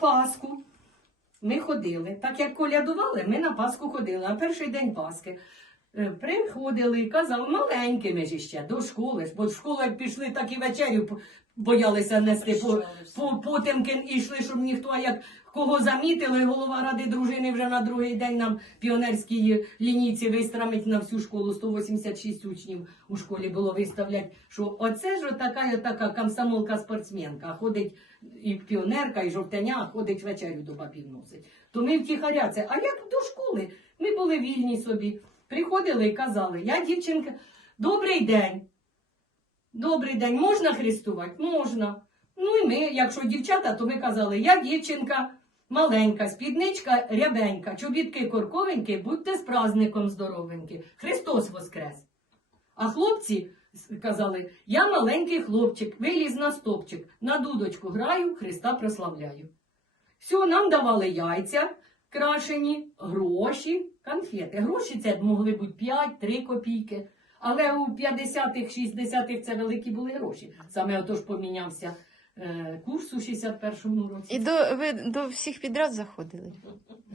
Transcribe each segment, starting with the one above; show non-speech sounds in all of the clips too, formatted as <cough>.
Пасху ми ходили. Так як колядували, ми на Пасху ходили, на перший день Пасхи. Е, Приходили, казали, маленькими ж ще до школи бо в школу як пішли, так і вечерю боялися нести по, по, потемки і йшли, щоб ніхто, а як кого замітили, голова ради дружини вже на другий день нам піонерській лінійці вистрамить на всю школу 186 учнів у школі було виставлять, що оце ж така така комсомолка-спортсменка, ходить і піонерка, і жовтеня, ходить вечерю до бабів носить. То ми втіхаря це. А як до школи? Ми були вільні собі. Приходили і казали, я дівчинка, добрий день. Добрий день, можна хрестувати? Можна. Ну і ми, якщо дівчата, то ми казали, я дівчинка маленька, спідничка рябенька, чобітки корковенькі, будьте з праздником здоровенькі. Христос воскрес. А хлопці казали, я маленький хлопчик, виліз на стопчик, на дудочку граю, Христа прославляю. Все, нам давали яйця крашені, гроші, конфети. Гроші це могли бути 5-3 копійки. Але у 50-х, 60-х це великі були гроші. Саме отож помінявся е, курс у 61-му році. І до, ви до всіх підряд заходили?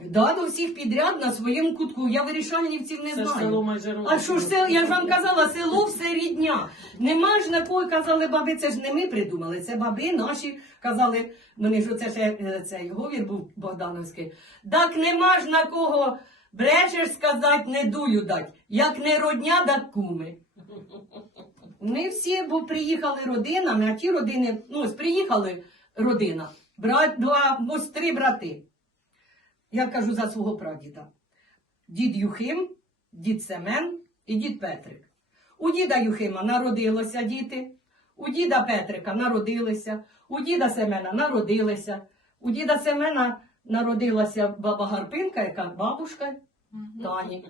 Да, до всіх підряд на своєму кутку. Я вирішальнівців не Це знаю. село майже А що ж це, я ж вам казала, село все рідня. Нема ж на кого казали баби, це ж не ми придумали, це баби наші казали, вони ж оце ще е, цей говір був Богдановський. Так нема ж на кого брешеш сказати, не дую дать. Як не родня, так куми. Ми всі, бо приїхали родинами, а ті родини, ну, ось приїхали родина, брат, два, ось три брати. Я кажу за свого прадіда. Дід Юхим, дід Семен і дід Петрик. У діда Юхима народилося діти, у діда Петрика народилися, у діда Семена народилися, у діда Семена народилася баба Гарпинка, яка бабушка Тані.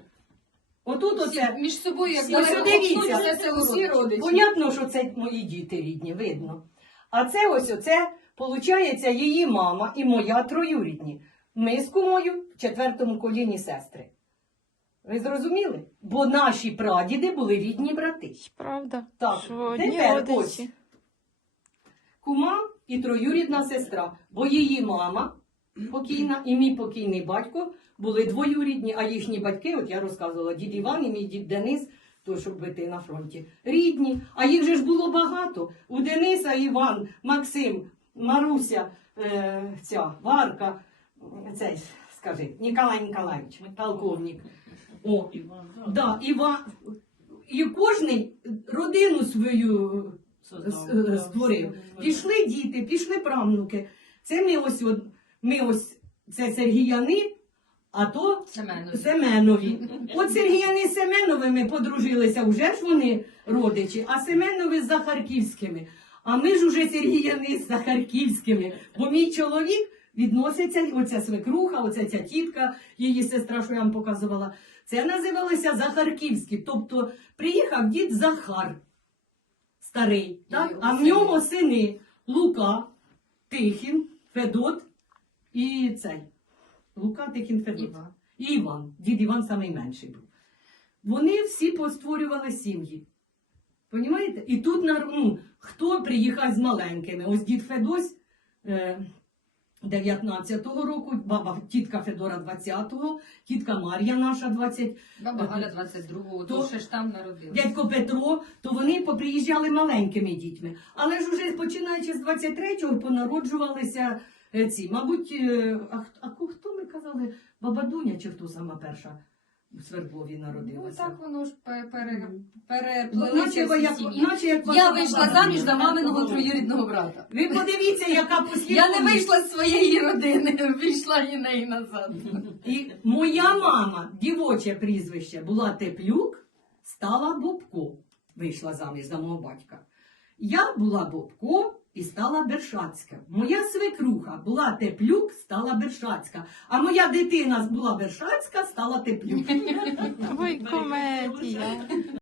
Отут оце. Між собою, як далеко ось дивіться. це село Всі родичі. Понятно, що це мої діти рідні, видно. А це ось оце, виходить, її мама і моя троюрідні. Ми з кумою в четвертому коліні сестри. Ви зрозуміли? Бо наші прадіди були рідні брати. Правда. Так, що одні тепер родичі. ось. Кума і троюрідна сестра, бо її мама покійна і мій покійний батько були двоюрідні, а їхні батьки, от я розказувала, дід Іван і мій дід Денис, то щоб бити на фронті, рідні. А їх же ж було багато. У Дениса Іван, Максим, Маруся, е, ця Варка, цей, скажи, Ніколай Ніколаївич, полковник. О, Іван, да, Іван. І кожний родину свою с- е, створив. Пішли діти, пішли правнуки. Це ми ось, от- ми ось це Сергіяни, а то Семенові. Семенові. От Сергіяни з Семеновими подружилися, вже ж вони родичі, а Семенови з Захарківськими. А ми ж уже Сергіяни з Захарківськими. Бо мій чоловік відноситься, оця свекруха, оця ця тітка, її сестра, що я вам показувала. Це називалося Захарківські. Тобто приїхав дід Захар старий, так? а в нього сини Лука, Тихін, Федот і цей. Лука, Тихінфедова. Іван. І Іван. Дід Іван найменший був. Вони всі постворювали сім'ї. Понімаєте? І тут ну, хто приїхав з маленькими? Ось дід Федось е, 19-го року, баба тітка Федора 20-го, тітка Мар'я наша 20, Баба Галя 22-го, То- то ще ж там народилася. дядько Петро, то вони поприїжджали маленькими дітьми. Але ж уже починаючи з 23-го понароджувалися е, ці. Мабуть, е, а, а хто ми казали? Баба Дуня чи хто сама перша в Свердлові Ну народилася? так воно ж пе- пере- Ну, всі як, сім'ї. наче як Я ваша вийшла баба заміж за маминого троюрідного брата. Ви подивіться, яка Я послідовність. не вийшла з своєї родини, <laughs> вийшла і неї назад. І моя мама, дівоче прізвище, була Теплюк, стала Бобко. Вийшла заміж за мого батька. Я була Бобко і стала Бершацька. Моя свекруха була Теплюк, стала Бершацька. А моя дитина була Бершацька, стала Теплюк. Ой, комедія.